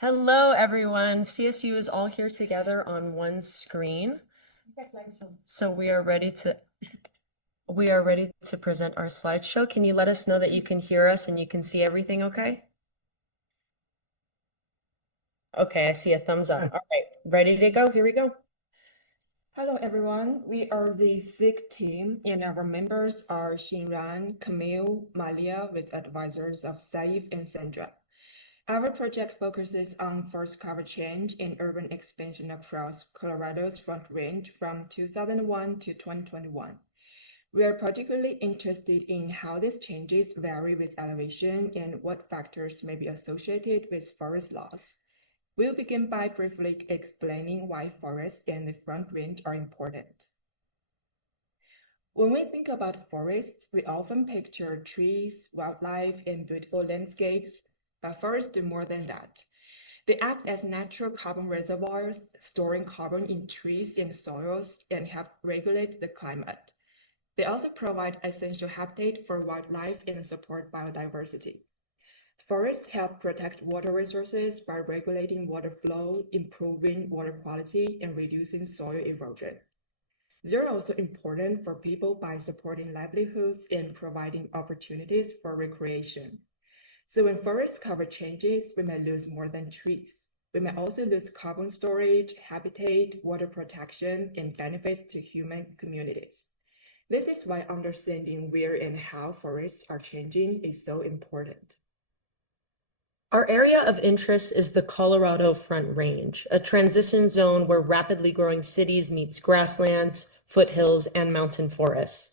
Hello, everyone. CSU is all here together on one screen. So we are ready to present our slideshow. Can you let us know that you can hear us and you can see everything okay? Okay, I see a thumbs up. All right, ready to go? Here we go. Hello everyone, we are the SIG team and our members are Xinran, Camille, Malia with advisors of Saif and Sandra. Our project focuses on forest cover change and urban expansion across Colorado's Front Range from 2001 to 2021. We are particularly interested in how these changes vary with elevation and what factors may be associated with forest loss. We'll begin by briefly explaining why forests and the Front Range are important. When we think about forests, we often picture trees, wildlife, and beautiful landscapes, but forests do more than that. They act as natural carbon reservoirs, storing carbon in trees and soils and help regulate the climate. They also provide essential habitat for wildlife and support biodiversity. Forests help protect water resources by regulating water flow, improving water quality, and reducing soil erosion. They're also important for people by supporting livelihoods and providing opportunities for recreation. So when forest cover changes, we may lose more than trees. We may also lose carbon storage, habitat, water protection, and benefits to human communities. This is why understanding where and how forests are changing is so important. Our area of interest is the Colorado Front Range, a transition zone where rapidly growing cities meets grasslands, foothills, and mountain forests.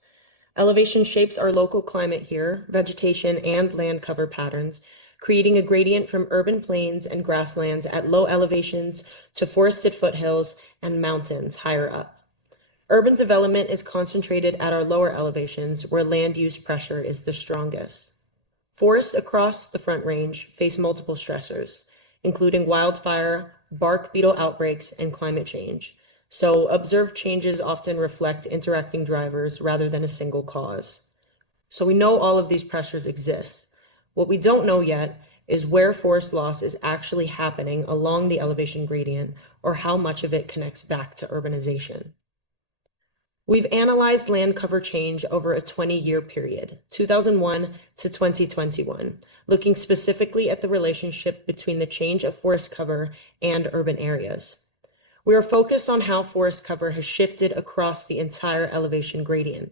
Elevation shapes our local climate here, vegetation and land cover patterns, creating a gradient from urban plains and grasslands at low elevations to forested foothills and mountains higher up. Urban development is concentrated at our lower elevations where land use pressure is the strongest. Forests across the Front Range face multiple stressors, including wildfire, bark beetle outbreaks, and climate change. So observed changes often reflect interacting drivers rather than a single cause. So we know all of these pressures exist. What we don't know yet is where forest loss is actually happening along the elevation gradient or how much of it connects back to urbanization. We've analyzed land cover change over a 20-year period, 2001 to 2021, looking specifically at the relationship between the change of forest cover and urban areas. We are focused on how forest cover has shifted across the entire elevation gradient.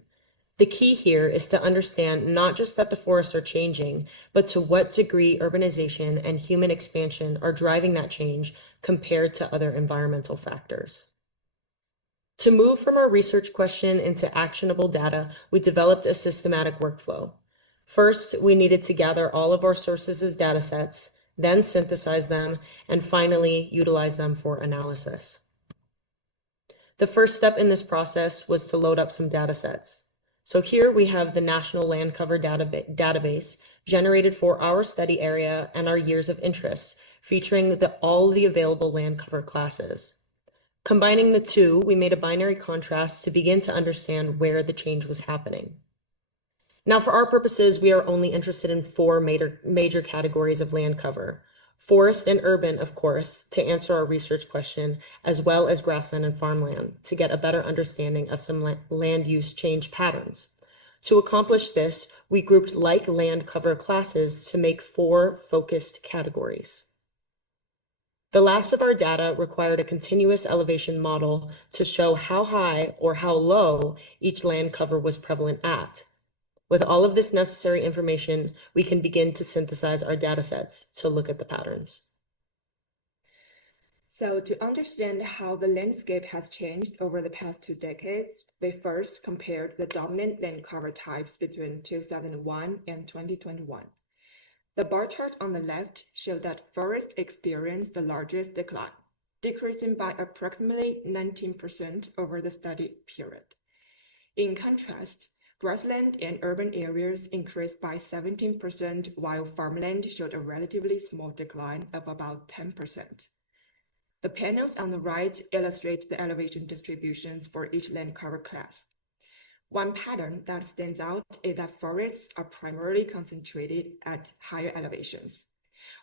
The key here is to understand not just that the forests are changing, but to what degree urbanization and human expansion are driving that change compared to other environmental factors. To move from our research question into actionable data, we developed a systematic workflow. First, we needed to gather all of our sources as datasets, then synthesize them, and finally utilize them for analysis. The first step in this process was to load up some datasets. So here we have the National Land Cover Database generated for our study area and our years of interest, featuring all the available land cover classes. Combining the two, we made a binary contrast to begin to understand where the change was happening. Now, for our purposes, we are only interested in four major categories of land cover: forest and urban, of course, to answer our research question, as well as grassland and farmland, to get a better understanding of some land use change patterns. To accomplish this, we grouped like land cover classes to make four focused categories. The last of our data required a continuous elevation model to show how high or how low each land cover was prevalent at. With all of this necessary information, we can begin to synthesize our datasets to look at the patterns. So to understand how the landscape has changed over the past 2 decades, we first compared the dominant land cover types between 2001 and 2021. The bar chart on the left showed that forests experienced the largest decline, decreasing by approximately 19% over the study period. In contrast, grassland and urban areas increased by 17%, while farmland showed a relatively small decline of about 10%. The panels on the right illustrate the elevation distributions for each land cover class. One pattern that stands out is that forests are primarily concentrated at higher elevations,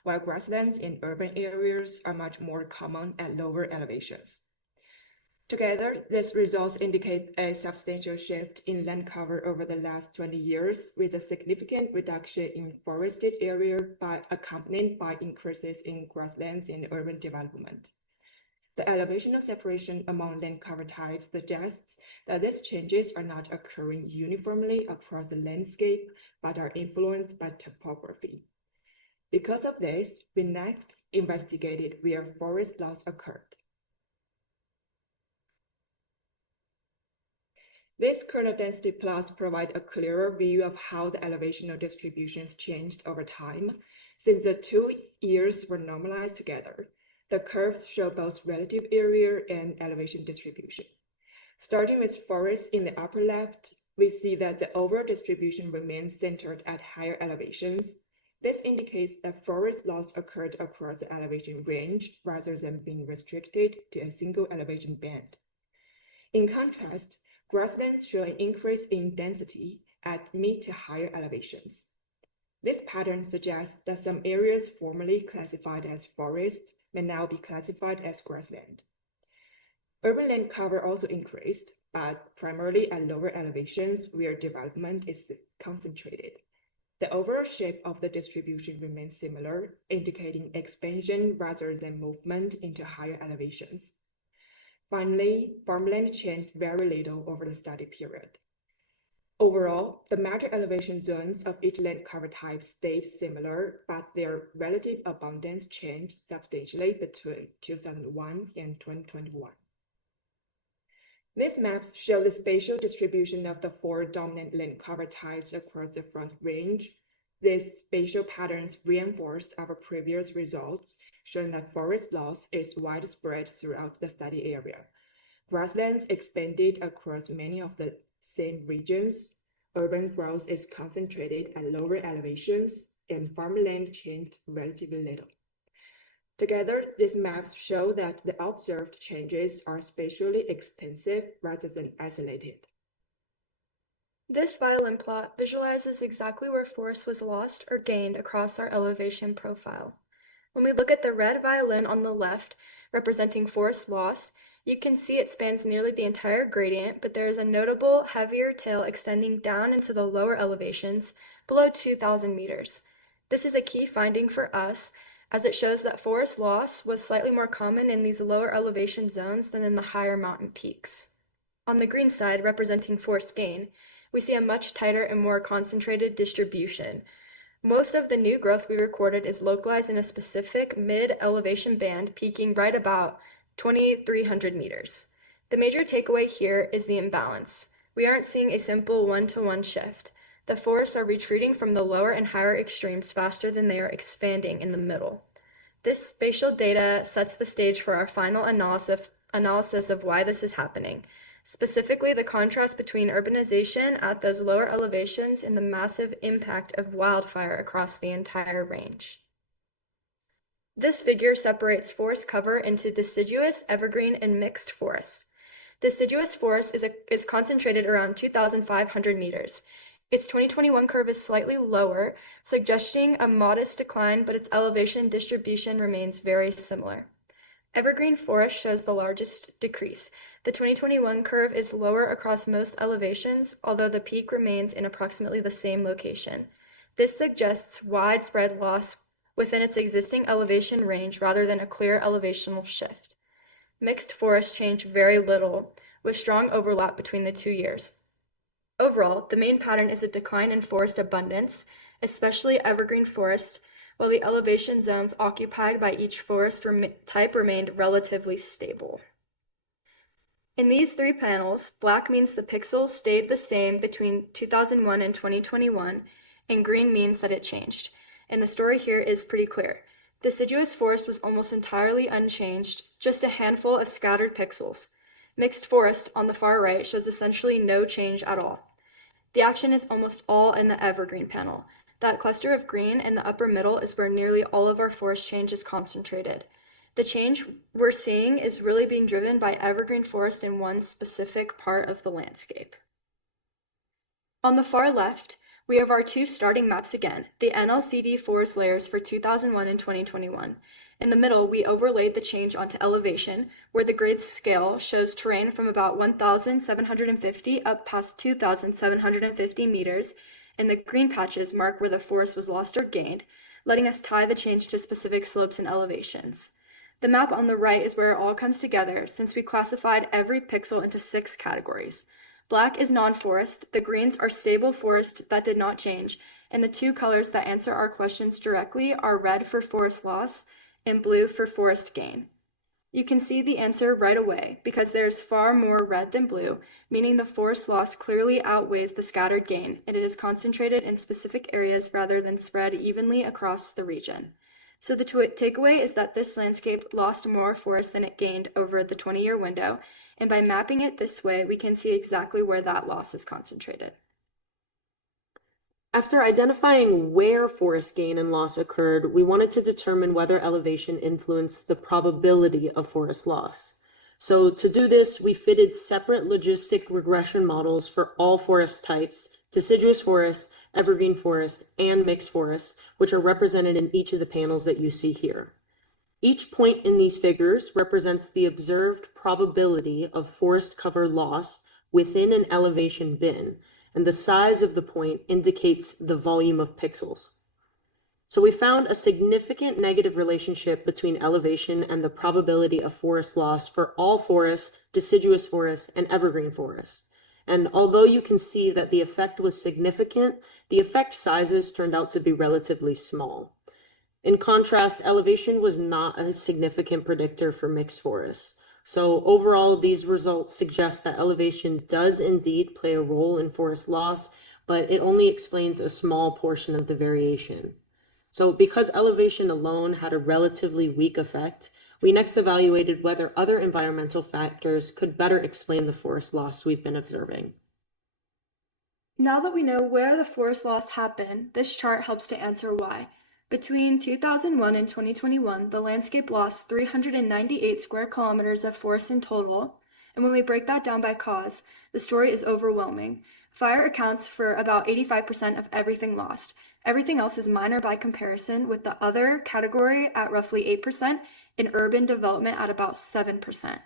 while grasslands in urban areas are much more common at lower elevations. Together, these results indicate a substantial shift in land cover over the last 20 years, with a significant reduction in forested area accompanied by increases in grasslands and urban development. The elevational separation among land cover types suggests that these changes are not occurring uniformly across the landscape, but are influenced by topography. Because of this, we next investigated where forest loss occurred. These kernel density plots provide a clearer view of how the elevational distributions changed over time. Since the 2 years were normalized together, the curves show both relative area and elevation distribution. Starting with forests in the upper left, we see that the overall distribution remains centered at higher elevations. This indicates that forest loss occurred across the elevation range rather than being restricted to a single elevation band. In contrast, grasslands show an increase in density at mid to higher elevations. This pattern suggests that some areas formerly classified as forest may now be classified as grassland. Urban land cover also increased, but primarily at lower elevations where development is concentrated. The overall shape of the distribution remains similar, indicating expansion rather than movement into higher elevations. Finally, farmland changed very little over the study period. Overall, the major elevation zones of each land cover type stayed similar, but their relative abundance changed substantially between 2001 and 2021. These maps show the spatial distribution of the 4 dominant land cover types across the Front Range. These spatial patterns reinforced our previous results, showing that forest loss is widespread throughout the study area. Grasslands expanded across many of the same regions. Urban growth is concentrated at lower elevations, and farmland changed relatively little. Together, these maps show that the observed changes are spatially extensive rather than isolated. This violin plot visualizes exactly where forest was lost or gained across our elevation profile. When we look at the red violin on the left, representing forest loss, you can see it spans nearly the entire gradient, but there is a notable heavier tail extending down into the lower elevations below 2,000 meters. This is a key finding for us, as it shows that forest loss was slightly more common in these lower elevation zones than in the higher mountain peaks. On the green side, representing forest gain, we see a much tighter and more concentrated distribution. Most of the new growth we recorded is localized in a specific mid-elevation band peaking right about 2,300 meters. The major takeaway here is the imbalance. We aren't seeing a simple one-to-one shift. The forests are retreating from the lower and higher extremes faster than they are expanding in the middle. This spatial data sets the stage for our final analysis of why this is happening, specifically the contrast between urbanization at those lower elevations and the massive impact of wildfire across the entire range. This figure separates forest cover into deciduous, evergreen, and mixed forests. Deciduous forest is concentrated around 2,500 meters. Its 2021 curve is slightly lower, suggesting a modest decline, but its elevation distribution remains very similar. Evergreen forest shows the largest decrease. The 2021 curve is lower across most elevations, although the peak remains in approximately the same location. This suggests widespread loss within its existing elevation range rather than a clear elevational shift. Mixed forests change very little, with strong overlap between the 2 years. Overall, the main pattern is a decline in forest abundance, especially evergreen forest, while the elevation zones occupied by each forest type remained relatively stable. In these 3 panels, black means the pixels stayed the same between 2001 and 2021, and green means that it changed. And the story here is pretty clear. Deciduous forest was almost entirely unchanged, just a handful of scattered pixels. Mixed forest on the far right shows essentially no change at all. The action is almost all in the evergreen panel. That cluster of green in the upper middle is where nearly all of our forest change is concentrated. The change we're seeing is really being driven by evergreen forest in one specific part of the landscape. On the far left, We have our two starting maps again, the NLCD forest layers for 2001 and 2021. In the middle, we overlaid the change onto elevation, where the grade scale shows terrain from about 1,750 up past 2,750 meters, and the green patches mark where the forest was lost or gained, letting us tie the change to specific slopes and elevations. The map on the right is where it all comes together, since we classified every pixel into 6 categories. Black is non-forest, the greens are stable forest that did not change, and the two colors that answer our questions directly are red for forest loss and blue for forest gain. You can see the answer right away because there's far more red than blue, meaning the forest loss clearly outweighs the scattered gain, and it is concentrated in specific areas rather than spread evenly across the region. So the takeaway is that this landscape lost more forest than it gained over the 20-year window, and by mapping it this way, we can see exactly where that loss is concentrated. After identifying where forest gain and loss occurred, we wanted to determine whether elevation influenced the probability of forest loss. So to do this, we fitted separate logistic regression models for all forest types, deciduous forest, evergreen forest, and mixed forest, which are represented in each of the panels that you see here. Each point in these figures represents the observed probability of forest cover loss within an elevation bin, and the size of the point indicates the volume of pixels. So we found a significant negative relationship between elevation and the probability of forest loss for all forests, deciduous forests, and evergreen forests. And although you can see that the effect was significant, the effect sizes turned out to be relatively small. In contrast, elevation was not a significant predictor for mixed forests. So overall, these results suggest that elevation does indeed play a role in forest loss, but it only explains a small portion of the variation. So because elevation alone had a relatively weak effect, we next evaluated whether other environmental factors could better explain the forest loss we've been observing. Now that we know where the forest loss happened, this chart helps to answer why. Between 2001 and 2021, the landscape lost 398 square kilometers of forest in total, and when we break that down by cause, the story is overwhelming. Fire accounts for about 85% of everything lost. Everything else is minor by comparison, with the other category at roughly 8% and urban development at about 7%.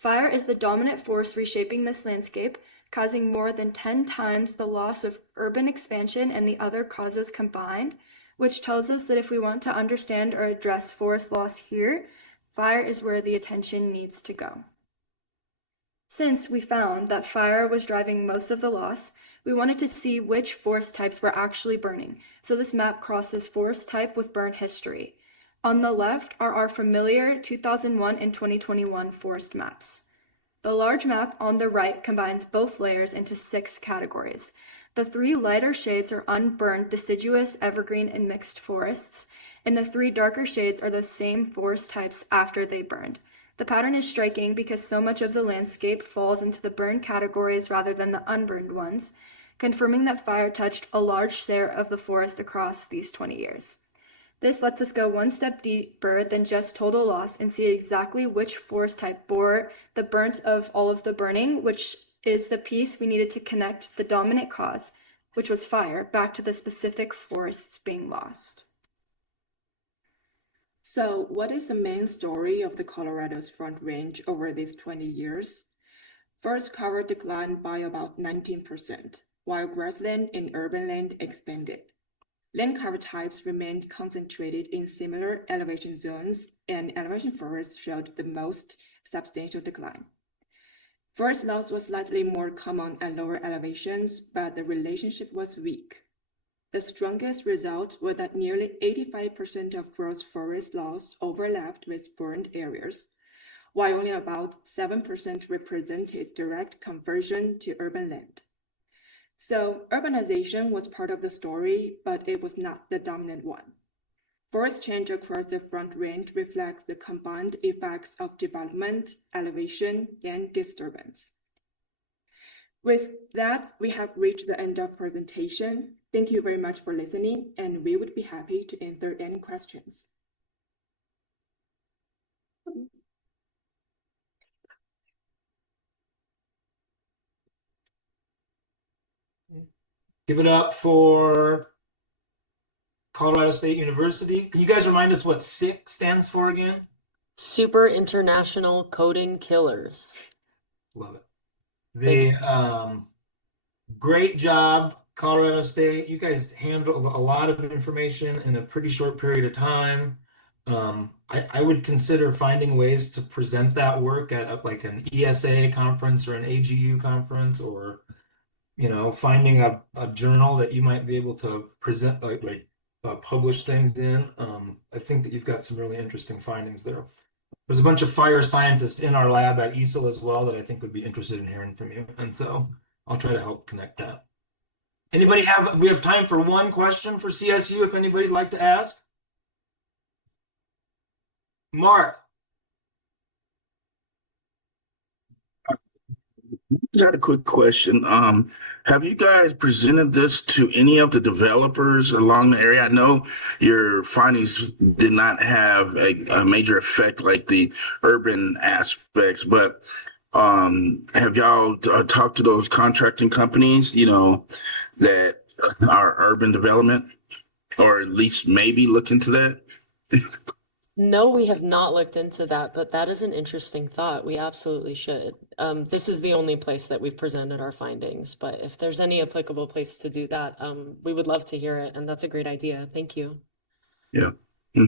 Fire is the dominant force reshaping this landscape, causing more than 10 times the loss of urban expansion and the other causes combined, which tells us that if we want to understand or address forest loss here, fire is where the attention needs to go. Since we found that fire was driving most of the loss, we wanted to see which forest types were actually burning, so this map crosses forest type with burn history. On the left are our familiar 2001 and 2021 forest maps. The large map on the right combines both layers into 6 categories. The 3 lighter shades are unburned deciduous, evergreen, and mixed forests, and the 3 darker shades are the same forest types after they burned. The pattern is striking because so much of the landscape falls into the burned categories rather than the unburned ones, confirming that fire touched a large share of the forest across these 20 years. This lets us go one step deeper than just total loss and see exactly which forest type bore the brunt of all of the burning, which is the piece we needed to connect the dominant cause, which was fire, back to the specific forests being lost. So, what is the main story of the Colorado's Front Range over these 20 years? Forest cover declined by about 19%, while grassland and urban land expanded. Land cover types remained concentrated in similar elevation zones, and elevation forests showed the most substantial decline. Forest loss was slightly more common at lower elevations, but the relationship was weak. The strongest result was that nearly 85% of gross forest loss overlapped with burned areas, while only about 7% represented direct conversion to urban land. So urbanization was part of the story, but it was not the dominant one. Forest change across the Front Range reflects the combined effects of development, elevation, and disturbance. With that, we have reached the end of presentation. Thank you very much for listening, and we would be happy to answer any questions. Give it up for Colorado State University. Can you guys remind us what SICK stands for again? Super International Coding Killers. Love it. Thank They great job, Colorado State. You guys handled a lot of information in a pretty short period of time. I would consider finding ways to present that work at like an ESA conference or an AGU conference, or finding a journal that you might be able to present, publish things in. I think that you've got some really interesting findings there. There's a bunch of fire scientists in our lab at ESIIL as well that I think would be interested in hearing from you, and so I'll try to help connect that. We have time for one question for CSU if anybody'd like to ask. Mark. Got a quick question. Have you guys presented this to any of the developers along the area? I know your findings did not have a major effect like the urban aspects, but have y'all talked to those contracting companies, that are urban development, or at least maybe look into that? No, we have not looked into that, but that is an interesting thought. We absolutely should. This is the only place that we've presented our findings, but if there's any applicable place to do that, we would love to hear it, and that's a great idea. Thank you. Yeah.